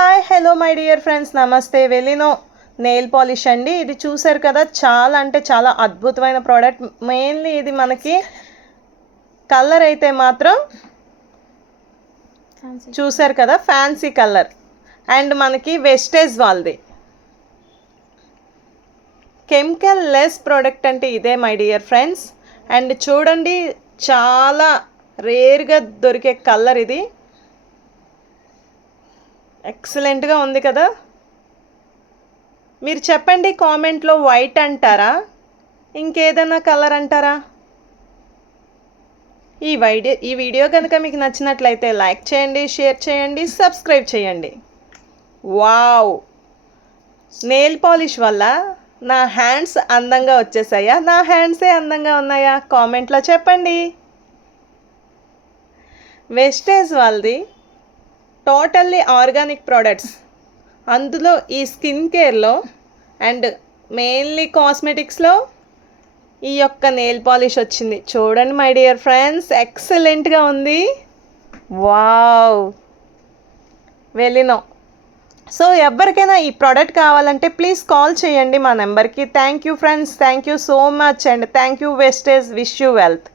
Hi hello my dear friends, నమస్తే. వెలినో nail polish అండి. ఇది చూసారు కదా, చాలా అంటే చాలా అద్భుతమైన ప్రోడక్ట్. మెయిన్లీ ఇది మనకి కలర్ అయితే మాత్రం చూసారు కదా, ఫ్యాన్సీ కలర్. అండ్ మనకి వెస్టేజ్ వాళ్ళది కెమికల్ లెస్ ప్రోడక్ట్ అంటే ఇదే మై డియర్ ఫ్రెండ్స్. అండ్ చూడండి, చాలా రేర్గా దొరికే కలర్ ఇది. ఎక్సలెంట్గా ఉంది కదా. మీరు చెప్పండి కామెంట్లో, వైట్ అంటారా, ఇంకేదైనా కలర్ అంటారా? ఈ వీడియో కనుక మీకు నచ్చినట్లయితే లైక్ చేయండి, షేర్ చేయండి, సబ్స్క్రైబ్ చేయండి. వావ్, నెయిల్ పాలిష్ వల్ల నా హ్యాండ్స్ అందంగా వచ్చేసాయా, నా హ్యాండ్సే అందంగా ఉన్నాయా? కామెంట్లో చెప్పండి. వెస్టేజ్ వాళ్ళది టోటల్లీ ఆర్గానిక్ ప్రోడక్ట్స్. అందులో ఈ స్కిన్ కేర్లో అండ్ మెయిన్లీ కాస్మెటిక్స్లో ఈ యొక్క నెయిల్ పాలిష్ వచ్చింది. చూడండి మై డియర్ ఫ్రెండ్స్, ఎక్సలెంట్గా ఉంది. వావ్, వెలినో. సో ఎవరికైనా ఈ ప్రోడక్ట్ కావాలంటే ప్లీజ్ కాల్ చేయండి మా నెంబర్కి. Thank you friends, thank you so much, and thank you Vestige. Wish you wealth.